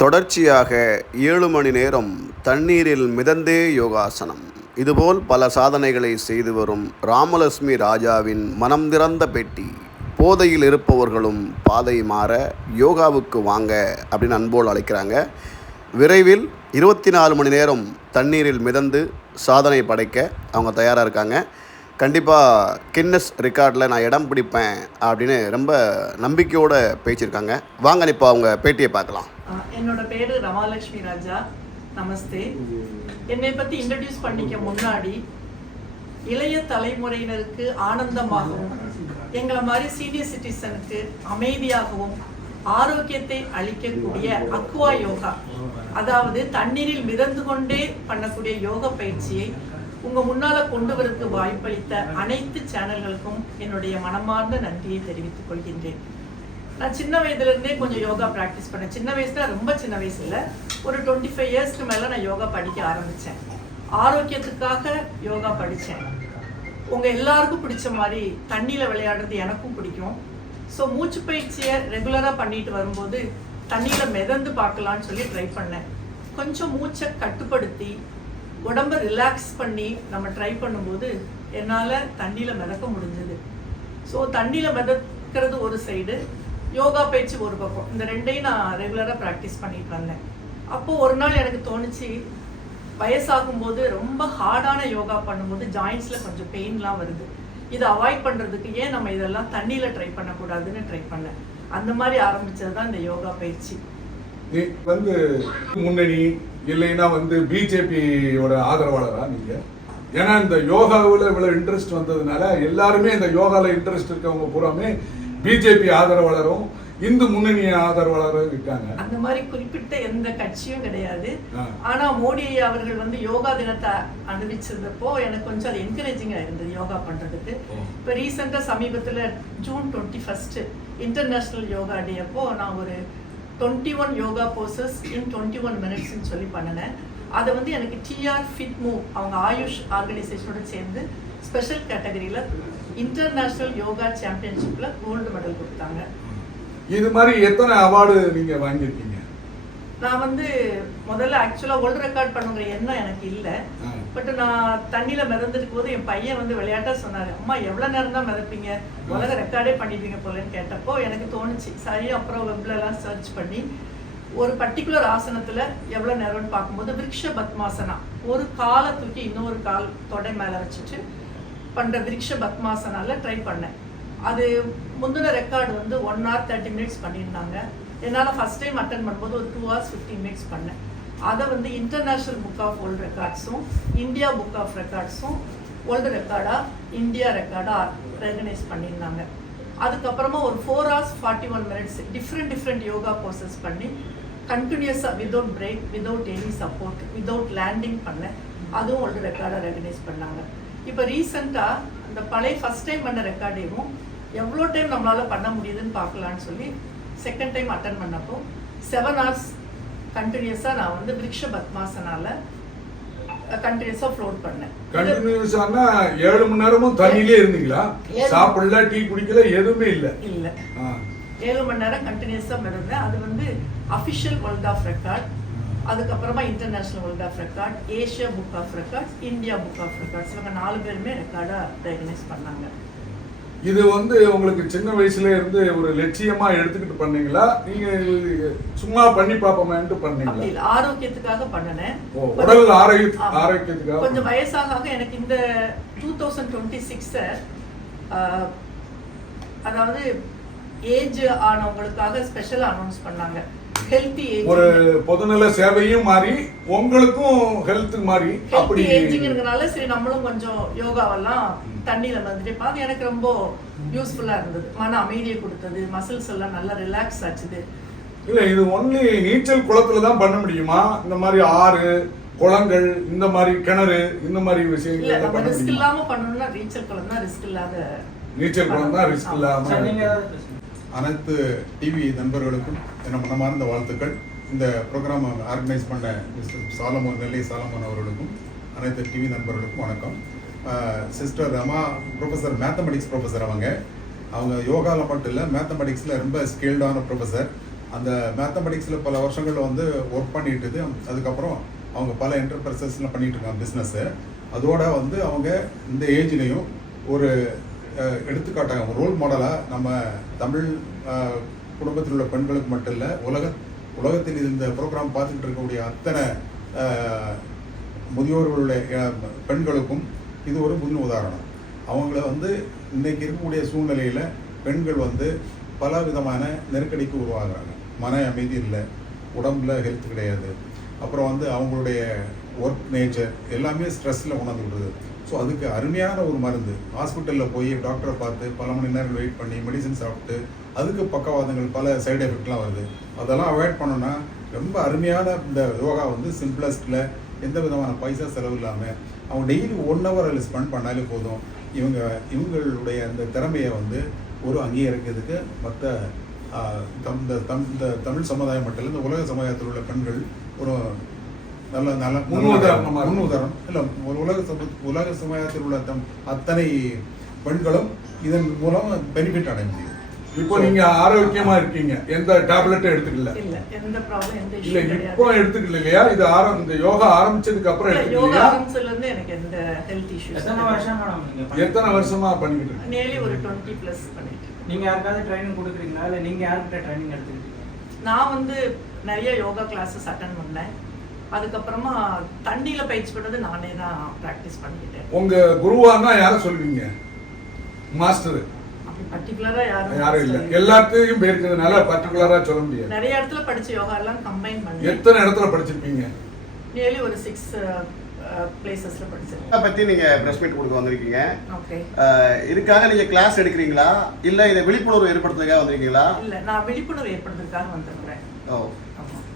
தொடர்ச்சியாக 7 மணி நேரம் தண்ணீரில் மிதந்தே யோகாசனம். இதுபோல் பல சாதனைகளை செய்து வரும் ராமலட்சுமி ராஜாவின் மனம் திறந்த பேட்டி. போதையில் இருப்பவர்களும் பாதை மாற யோகாவுக்கு வாங்க அப்படின்னு அன்போடு அழைக்கிறாங்க. விரைவில் 24 மணி நேரம் தண்ணீரில் மிதந்து சாதனை படைக்க அவங்க தயாராக இருக்காங்க. கண்டிப்பாக கின்னஸ் ரெக்கார்டில் நான் இடம் பிடிப்பேன் அப்படின்னு ரொம்ப நம்பிக்கையோடு பேசியிருக்காங்க. வாங்க இப்போ அவங்க பேட்டியை பார்க்கலாம். என்னோட பேரு ராமலட்சுமி ராஜா. நமஸ்தே. என்னை பற்றி இன்ட்ரடியூஸ் பண்ணிக்க முன்னாடி இளைய தலைமுறையினருக்கு ஆனந்தமாகவும் எங்களை மாதிரி சீனியர் சிட்டிசனுக்கு அமைதியாகவும் ஆரோக்கியத்தை அளிக்கக்கூடிய அக்வா யோகா, அதாவது தண்ணீரில் மிதந்து கொண்டே பண்ணக்கூடிய யோகா பயிற்சியை உங்க முன்னால கொண்டு வரதுக்கு வாய்ப்பளித்த அனைத்து சேனல்களுக்கும் என்னுடைய மனமார்ந்த நன்றியை தெரிவித்துக் கொள்கின்றேன். நான் சின்ன வயதுலேருந்தே கொஞ்சம் யோகா ப்ராக்டிஸ் பண்ணேன். சின்ன வயசுல ரொம்ப சின்ன வயசுல ஒரு 25 இயர்ஸ்க்கு மேலே நான் யோகா படிக்க ஆரம்பித்தேன். ஆரோக்கியத்துக்காக யோகா படித்தேன். உங்கள் எல்லாருக்கும் பிடிச்ச மாதிரி தண்ணியில் விளையாடுறது எனக்கும் பிடிக்கும். ஸோ மூச்சு பயிற்சியை ரெகுலராக பண்ணிட்டு வரும்போது தண்ணியில் மிதந்து பார்க்கலான்னு சொல்லி ட்ரை பண்ணேன். கொஞ்சம் மூச்சை கட்டுப்படுத்தி உடம்பை ரிலாக்ஸ் பண்ணி நம்ம ட்ரை பண்ணும்போது என்னால் தண்ணியில் மிதக்க முடிஞ்சது. ஸோ தண்ணியில் மிதக்கிறது ஒரு சைடு, யோகா பயிற்சி ஒரு பக்கம், இந்த ரெண்டையும் நான் ரெகுலராக ப்ராக்டிஸ் பண்ணிட்டு வந்தேன். அப்போது ஒரு நாள் எனக்கு தோணுச்சு, வயசாகும்போது ரொம்ப ஹார்டான யோகா பண்ணும்போது ஜாயின்ஸில் கொஞ்சம் பெயின்லாம் வருது. இதை அவாய்ட் பண்ணுறதுக்கு ஏன் நம்ம இதெல்லாம் தண்ணியில் ட்ரை பண்ணக்கூடாதுன்னு ட்ரை பண்ணேன். அந்த மாதிரி ஆரம்பித்தது தான் இந்த யோகா பயிற்சி. முன்னணி இல்லைன்னா பிஜேபியோட ஆதரவாளரா நீங்க? ஏன்னா இந்த யோகாவில் இவ்வளவு இன்ட்ரெஸ்ட் வந்ததுனால எல்லாருமே இந்த யோகாவில் இன்ட்ரெஸ்ட் இருக்கவங்க பூராமே பிஜேபி ஆதரவாளரும் இந்து முன்னணி ஆதரவாளரும் இருக்காங்க. அந்த மாதிரி குறிப்பிட்ட எந்த கட்சியும் கிடையாது. ஆனா மோடி அவர்கள் யோகா தினத்தை அறிவிச்சதப்போ எனக்கு கொஞ்சம் அது என்கரேஜிங்கா இருந்தது யோகா பண்றதுக்கு. இப்ப ரீசெண்டா சமீபத்துல ஜூன் 21 இன்டர்நேஷனல் யோகா டே அப்போ நான் ஒரு 21 யோகா போசஸ் இன் 21 மினிட்ஸ்ன்னு சொல்லி பண்ணினேன். அதை எனக்கு டிஆர் ஃபிட் மூவ் அவங்க ஆயுஷ் ஆர்கனைசேஷனோட சேர்ந்து ஸ்பெஷல் கேட்டகரியில் இன்டர்நேஷனல் யோகா சாம்பியன்ஷிப்பில் கோல்டு மெடல் கொடுத்தாங்க. இது மாதிரி எத்தனை அவார்டு நீங்கள் வாங்கியிருக்கீங்க? நான் முதல்ல ஆக்சுவலாக வேர்ல்டு ரெக்கார்ட் பண்ணுங்கிற எண்ணம் எனக்கு இல்லை. பட் நான் தண்ணியில் மிதந்துருக்கும் போது என் பையன் விளையாட்டாக சொன்னார், அம்மா எவ்வளோ நேரம் தான் மிதப்பீங்க, உலக ரெக்கார்டே பண்ணிடுவீங்க போலன்னு கேட்டப்போ எனக்கு தோணுச்சு. சரி, அப்புறம் வெப்லலாம் சர்ச் பண்ணி ஒரு பர்டிகுலர் ஆசனத்தில் எவ்வளோ நேரம்னு பார்க்கும்போது விருக்ஷ பத்மாசனா, ஒரு காலை தூக்கி இன்னொரு கால் தொடை மேலே வச்சுட்டு பண்ணுற விருக்ஷ பத்மாசனால ட்ரை பண்ணேன். அது முந்தின ரெக்கார்டு 1 hour 30 minutes பண்ணியிருந்தாங்க. என்னால் ஃபஸ்ட் டைம் அட்டன் பண்ணும்போது ஒரு 2 hours 15 minutes பண்ணேன். அதை இன்டர்நேஷ்னல் புக் ஆஃப் வேர்ல்டு ரெக்கார்ட்ஸும் இந்தியா புக் ஆஃப் ரெக்கார்ட்ஸும் வேர்ல்டு ரெக்கார்டாக இந்தியா ரெக்கார்டாக ரெகனைஸ் பண்ணியிருந்தாங்க. அதுக்கப்புறமா ஒரு 4 hours 41 minutes different yoga poses பண்ணி கண்டினியூஸாக without break, without any support, without landing பண்ணேன். அதுவும் வேர்ல்டு ரெக்கார்டாக ரெகனைஸ் பண்ணாங்க. இப்போ ரீசெண்டாக அந்த பழைய ஃபஸ்ட் டைம் பண்ண ரெக்கார்டையும் எவ்வளோ டைம் நம்மளால் பண்ண முடியுதுன்னு பார்க்கலான்னு சொல்லி செகண்ட் டைம் அட்டன் பண்ணப்போ 7 hours கண்டினியூஸாக நான் விருக்ஷ பத்மாசனால கண்டினியூஸாக ஃப்ளோட் பண்ணேன். கண்டினியூஸானா 7 மணி நேரமும் தண்ணியிலே இருந்தீங்களா? சாப்பிடல, டீ குடிக்கல, எதுவுமே இல்லை? 7 மணி நேரம் கண்டினியூஸாக இருந்தேன். அது அஃபிஷியல் வேர்ல்ட் ஆஃப் ரெக்கார்ட், அதுக்கப்புறமா international world of record, Asia book of records, India book of records, இவங்க 4 பேருமே ரெக்கார்டாக ரெகனைஸ் பண்ணாங்க. இது உங்களுக்கு சின்ன வயசுல இருந்து ஒரு லட்சியமா எடுத்துக்கிட்டு பண்ணீங்களா, நீங்க சும்மா பண்ணி பார்ப்போமேன்ட்டு பண்ணீங்களா? இல்ல, ஆரோக்கியத்துக்காக பண்ணினேன். உடல் ஆரோக்கியத்துக்காக. கொஞ்சம் வயசாக எனக்கு இந்த 2026 அதாவது ஏஜ் ஆனவங்களுக்காக ஸ்பெஷல் அனௌன்ஸ் பண்ணாங்க. ஒரு பொதுநல சேவையும் மாறி உங்களுக்கும் ஹெல்த் மாறி அப்படி ஏஜிங்கிறதுனால சரி நம்மளும் கொஞ்சம் யோகாவெல்லாம் தண்ணியில அது எனக்கு ரொம்ப யூஸ்ஃபுல்லா இருந்தது. மன அமைதியை கொடுத்தது, மசில்ஸ் எல்லாம் நல்லா ரிலாக்ஸ் ஆச்சுது. இல்ல, இது ஒன்லி நீச்சல் குளத்துல தான் பண்ண முடியுமா? இந்த மாதிரி ஆறு, குளங்கள், இந்த மாதிரி கிணறு, இந்த மாதிரி விஷயங்கள் நம்ம ரிஸ்க் இல்லாம பண்ணணும்னா நீச்சல் குளம் தான் ரிஸ்க் இல்லாத. நீச்சல் குளம் தான் ரிஸ்க் இல்லாம. அனைத்து டிவி நண்பர்களுக்கும் என்ன மனமார்ந்த வாழ்த்துக்கள். இந்த ப்ரோக்ராம் ஆர்கனைஸ் பண்ண மிஸ்டர் சாலமோன், நெல்லை சாலமோன் அவர்களுக்கும் அனைத்து டிவி நண்பர்களுக்கும் வணக்கம். Sister Rama professor, mathematics professor. அவங்க யோகாவில் மட்டும் இல்லை, மேத்தமெட்டிக்ஸில் ரொம்ப ஸ்கில்டான ப்ரொஃபஸர். அந்த மேத்தமெட்டிக்ஸில் பல வருஷங்கள் வந்து ஒர்க் பண்ணிட்டு அதுக்கப்புறம் அவங்க பல என்டர்பிரைசஸ்லாம் பண்ணிட்டு இருக்காங்க பிஸ்னஸ்ஸு. அதோட வந்து அவங்க இந்த ஏஜ்லேயும் ஒரு எடுத்துக்காட்டாக ஒரு ரோல் மாடலாக நம்ம தமிழ் குடும்பத்தில் உள்ள பெண்களுக்கு மட்டும் இல்லை உலகத்தில் இந்த ப்ரோக்ராம் பார்த்துக்கிட்டு இருக்கக்கூடிய அத்தனை முதியோர்களுடைய பெண்களுக்கும் இது ஒரு முன் உதாரணம். அவங்கள வந்து இன்றைக்கி இருக்கக்கூடிய சூழ்நிலையில் பெண்கள் வந்து பல விதமான நெருக்கடிக்கு உருவாகிறாங்க. மன அமைதி இல்லை, உடம்புல ஹெல்த் கிடையாது, அப்புறம் வந்து அவங்களுடைய ஒர்க் நேச்சர் எல்லாமே ஸ்ட்ரெஸ்ஸில் உணர்ந்து விடுறது. ஸோ அதுக்கு அருமையான ஒரு மருந்து. ஹாஸ்பிட்டலில் போய் டாக்டரை பார்த்து பல மணி நேரம் வெயிட் பண்ணி மெடிசன் சாப்பிட்டு அதுக்கு பக்கவாதங்கள் பல சைடு எஃபெக்ட்லாம் வருது. அதெல்லாம் அவாய்ட் பண்ணோன்னா ரொம்ப அருமையான இந்த யோகா வந்து சிம்பிளஸ்டில் எந்த விதமான பைசா செலவு இல்லாமல் அவங்க டெய்லி 1 hour அதில் ஸ்பெண்ட் பண்ணாலே போதும். இவங்களுடைய அந்த திறமையை வந்து ஒரு அங்கீகரிக்கிறதுக்கு மற்ற இந்த தமிழ் சமுதாயம் மட்டும் இல்லை, இந்த உலக சமுதாயத்தில் உள்ள பெண்கள் ஒரு நல்ல நல்ல முன்னுதாரணம் இல்லை. ஒரு உலக சமுதாயத்தில் உள்ள அத்தனை பெண்களும் இதன் மூலம் பெனிஃபிட் அடைய முடியும். இப்போ நீங்க ஆரோக்கியமா இருக்கீங்க, எந்த டேப்லெட்டும் எடுத்துக்கல? இல்ல, எந்த ப்ராப்ளம் எந்த இல்ல, இஷ்யூ இப்போ எடுத்துக்கல இல்லையா? இது இந்த யோகா ஆரம்பிச்சதுக்கு அப்புறம் யோகா எடுத்துக்கலையா? ஆரம்பிச்சதுல இருந்து எனக்கு எந்த ஹெல்த் இஷ்யூஸ். எத்தனை வருஷமா பண்ணிக்கிட்டு இருக்கீங்க? நியர்லி ஒரு 20+ பண்ணிட்டு. நீங்க யாருக்காவது ட்ரைனிங் கொடுக்குறீங்களா இல்ல நீங்க யார்கிட்ட ட்ரைனிங் எடுத்துக்கிட்டீங்க? நான் வந்து நிறைய யோகா கிளாஸஸ் அட்டெண்ட் பண்ணேன். அதுக்கப்புறமா தண்ணியில பயிற்சி பண்ணது நானே தான் ப்ராக்டிஸ் பண்ணிக்கிட்டேன். உங்க குருவானா யாரை சொல்லுவீங்க? மாஸ்டர் பர்டிகுலரா யாரும் இல்ல, எல்லாத்தையும் பேருக்கிறதுனால பர்டிகுலரா சொல்ல முடியாது. நிறைய இடத்துல படிச்ச யோகா எல்லாம் கம்பைன் பண்ணி. எத்தனை இடத்துல படிச்சிருப்பீங்க? நியர்லி ஒரு 6 பிளேசஸ்ல படிச்சிருக்கேன். இதை பற்றி நீங்கள் ப்ரெஸ் மீட் கொடுக்க வந்திருக்கீங்க. ஓகே. இதுக்காக நீங்கள் கிளாஸ் எடுக்கிறீங்களா இல்லை இதை விழிப்புணர்வு ஏற்படுத்துறதுக்காக வந்திருக்கீங்களா? இல்ல, நான் விழிப்புணர்வு ஏற்படுத்துறதுக்காக வந்திருக்கிறேன். ஓ,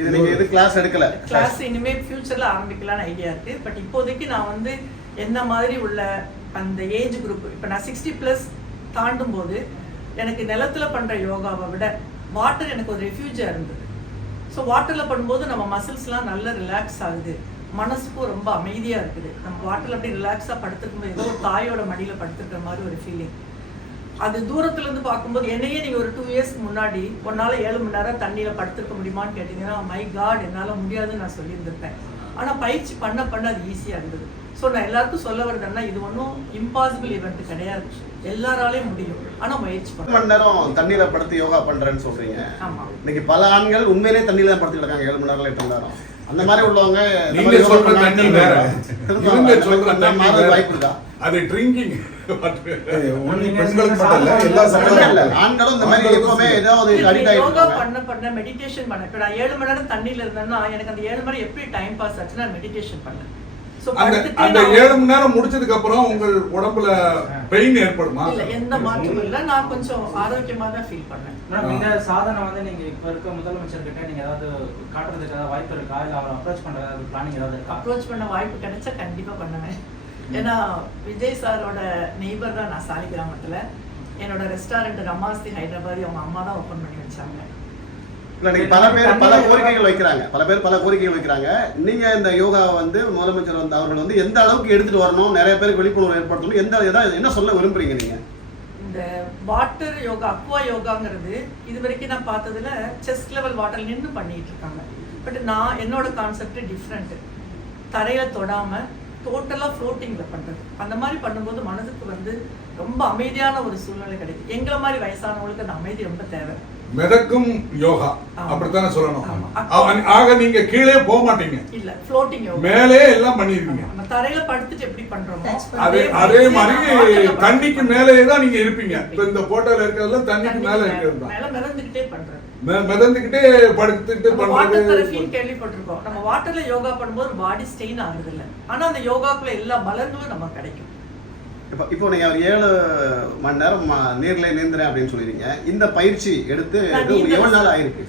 இது நீங்கள் எது கிளாஸ் எடுக்கல? கிளாஸ் இனிமே ஃபியூச்சர்ல ஆரம்பிக்கலாம்னு ஐடியா இருக்கு. பட் இப்போதைக்கு நான் வந்து என்ன மாதிரி உள்ள அந்த ஏஜ் குரூப், இப்போ நான் 60+ தாண்டும் போது எனக்கு நிலத்துல பண்ற யோகாவை விட வாட்டர் எனக்கு ஒரு ரெஃப்யூஜா இருந்தது. ஸோ வாட்டர்ல பண்ணும்போது நம்ம மசில்ஸ்லாம் நல்லா ரிலாக்ஸ் ஆகுது, மனசுக்கும் ரொம்ப அமைதியா இருக்குது. நம்ம வாட்டர்ல அப்படி ரிலாக்ஸா படுத்துருக்கும் போது ஏதோ ஒரு தாயோட மடியில படுத்துக்கிற மாதிரி ஒரு ஃபீலிங். அது தூரத்துல இருந்து பார்க்கும்போது என்னையே நீங்க ஒரு 2 இயர்ஸ்க்கு முன்னாடி உன்னால 7 மணி நேரம் தண்ணியில படுத்திருக்க முடியுமான்னு கேட்டீங்கன்னா மை காட் என்னால முடியாதுன்னு நான் சொல்லியிருந்திருப்பேன். ஆனா பயிற்சி பண்ண பண்ண அது ஈஸியா இருந்தது. ஸோ நான் எல்லாருக்கும் சொல்ல வருதுன்னா இது ஒன்றும் இம்பாசிபிள் ஈவெண்ட் கிடையாது, எல்லாராலையும் முடியும். ஆனா முயற்சி 1 மணி நேரம் தண்ணியில படுத்து யோகா பண்றேன்னு சொல்றீங்க. ஆமா, இன்னைக்கு பல ஆண்கள் உண்மையிலேயே தண்ணியில தான் படுத்துட்டு இருக்காங்க 7 மணி நேரம் 8 மணி நேரம். அந்த மாதிரி உள்ளவங்க நீங்க சொல்ற தண்ணி வேற, இவங்க சொல்ற தண்ணி வேற. வாய்ப்பு இருக்கா? அது ட்ரிங்கிங். பெண்களுக்கு மட்டும் இல்லை, எல்லா சமுதாயம் ஆண்களும் இந்த மாதிரி எப்பவுமே ஏதாவது அடிக்ட் யோகா ஆயிட்டு பண்ண மெடிடேஷன் பண்ண. இப்போ நான் 7 மணி நேரம் தண்ணியில இருந்தேன்னா எனக்கு அந்த 7 மணி எப்படி டைம் பாஸ் ஆச்சுன்னா மெடிடேஷன் பண்ணேன். அந்த 7 மணி நேரம் முடிச்சதுக்கு அப்புறம் உங்கள் உடம்புல பெயின் ஏற்படுமா? இல்ல, எந்த மாற்றமும் இல்ல. நான் கொஞ்சம் ஆரோக்கியமா தான் ஃபீல் பண்ணேன். இந்த சாதனை வந்து நீங்க இப்ப இருக்க முதலமைச்சர் கிட்ட நீங்க ஏதாவது காட்டுறதுக்கு ஏதாவது வாய்ப்பு இருக்கா இல்ல அவரை அப்ரோச் பண்ற ஏதாவது பிளானிங் ஏதாவது இருக்கா? அப்ரோச் பண்ண வாய்ப்பு கிடைச்சா கண்டிப்பா பண்ணுவேன். ஏன்னா விஜய் சாரோட நெய்பர் தான் நான் சாலிகிராமத்துல. என்னோட ரெஸ்டாரண்ட் ரமாஸ்தி ஹைதராபாத் அவங்க அம்மா தான் ஓபன் பண்ணி வச்சாங்க. பல பேர் பல கோரிக்கைகள் வைக்கிறாங்க. நீங்க இந்த யோகா வந்து முதலமைச்சர் வந்து அவர்கள் வந்து எந்த அளவுக்கு எடுத்துட்டு வரணும், நிறைய பேருக்கு விழிப்புணர்வு ஏற்படுத்தணும், என்ன சொல்ல விரும்புறீங்க நீங்க? இந்த வாட்டர் யோகா, அக்வா யோகாங்கிறது இது வரைக்கும் நான் பார்த்ததுல செஸ்ட் லெவல் வாட்டர் நின்று பண்ணிட்டு இருக்காங்க. பட் நான் என்னோட கான்செப்ட் டிஃப்ரெண்ட். தரையில தொடாம டோட்டலா ஃப்ளோட்டிங்ல பண்றது. அந்த மாதிரி பண்ணும்போது மனதுக்கு வந்து ரொம்ப அமைதியான ஒரு சூழ்நிலை கிடைக்கும். எங்களை மாதிரி வயசானவங்களுக்கு அந்த அமைதி ரொம்ப தேவை. மிதக்கும் யோகா அப்படித்தானே சொல்லணும். ஆமா. ஆக நீங்க கீழே போக மாட்டீங்க, இல்ல ஃப்ளோட்டிங் யோகா மேலே எல்லாம் பண்ணிருக்கீங்க. நம்ம தரையில படுத்துட்டு எப்படி பண்றோமோ அதே மாதிரி தண்ணிக்கு மேலே தான் நீங்க இருப்பீங்க. இப்ப இந்த போட்டோல இருக்கிறதெல்லாம் தண்ணிக்கு மேல இருக்கிறது தான். மேல மிதந்துகிட்டே பண்றது, மிதந்துகிட்டே படுத்துட்டு வாட்டர் பண்றது. தெரபி கேள்விப்பட்டிருக்கோம். நம்ம வாட்டர்ல யோகா பண்ணும்போது பாடி ஸ்ட்ரெயின் ஆகுது இல்ல, ஆனா அந்த யோகாக்குள்ள எல்லா பலன்களும் நமக்கு கிடைக்கும். இப்போ நீங்க 7 மணி நேரம் நீர்ல நீந்துறேன் அப்படின்னு சொல்லிருக்கீங்க. இந்த பயிற்சி எடுத்து எவ்வளவு நாள் ஆயிருக்கு?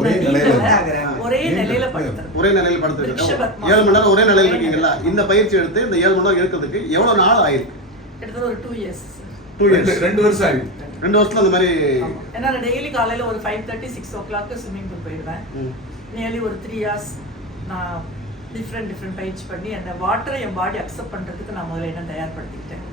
ஒரே நிலையில படுத்துறேன். ஒரே நிலையில படுத்துருக்கு. 7 மணி நேரம் ஒரே நிலையில இருக்கீங்களா? இந்த பயிற்சி எடுத்து இந்த 7 மணி நேரம் இருக்கிறதுக்கு எவ்வளவு நாள் ஆயிருக்கு? கிட்டத்தட்ட ஒரு 2 இயர்ஸ். 2 வருஷம் ஆயிருக்கு. 2 வருஷத்துல அந்த மாதிரி. ஏன்னா டெய்லி காலையில ஒரு 5:30 6 o'clock ஸ்விம்மிங் பூல் போயிடுவேன். நியர்லி ஒரு 3 hours நான் டிஃப்ரெண்ட் பயிற்சி பண்ணி அந்த வாட்டரை என் பாடி அக்செப்ட் பண்றதுக்கு நான் முதல்ல என்ன தயார்படுத்திக்கிட்டேன்.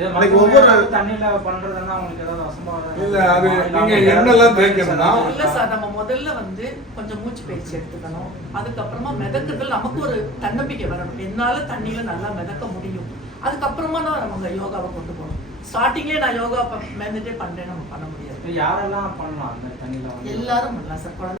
தண்ணியில பண்றதுன்னா உங்களுக்கு ஏதாவது அசம்பாவிதம் இல்ல, அது நீங்க எண்ணெல்லாம் தேய்க்கணும்னா இல்ல சார், நம்ம முதல்ல வந்து கொஞ்சம் மூச்சு பயிற்சி எடுத்துக்கணும். அதுக்கப்புறமா மிதக்குதல் நமக்கு ஒரு தன்னம்பிக்கை வரணும். என்னால தண்ணியில நல்லா மிதக்க முடியும். அதுக்கப்புறமா தான் நம்ம யோகாவை கொண்டு போகணும். ஸ்டார்டிங்லேயே நான் யோகா மிதந்துட்டே பண்றேன் நம்ம பண்ண முடியாது. யாரெல்லாம் பண்ணலாம் அந்த தண்ணியில வந்து? எல்லாரும் பண்ணலாம் சார்.